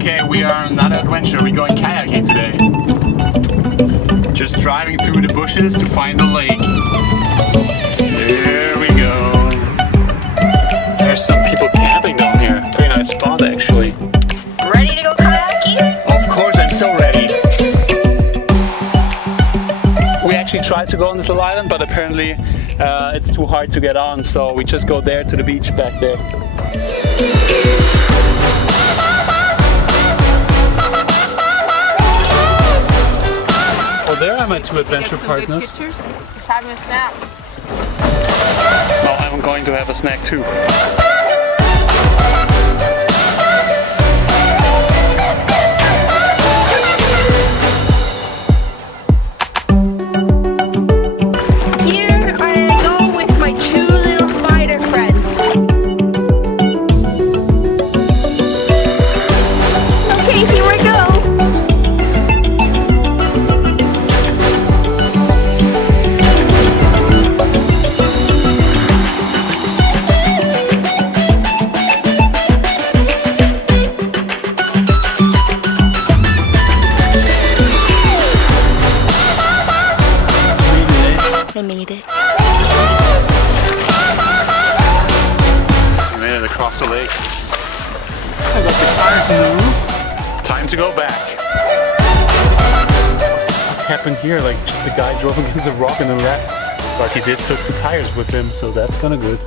Okay, we are on another adventure. We're going kayaking today. Just driving through the bushes to find the lake. There we go. There's some people camping down here. Very nice spot actually. Ready to go kayaking? Of course, I'm so ready. We actually tried to go on this little island, but apparently it's too hard to get on, so we just go there to the beach back there. Oh, there are my two adventure partners. Just having a snap. Now I'm going to have a snack too. Here I go with my two little spider friends. Okay, here we go. I made it. We made it across the lake. I got the tires in the roof. Time to go back. What happened here? Like just the guy drove against a rock and then left. But he did took the tires with him, so that's kinda good.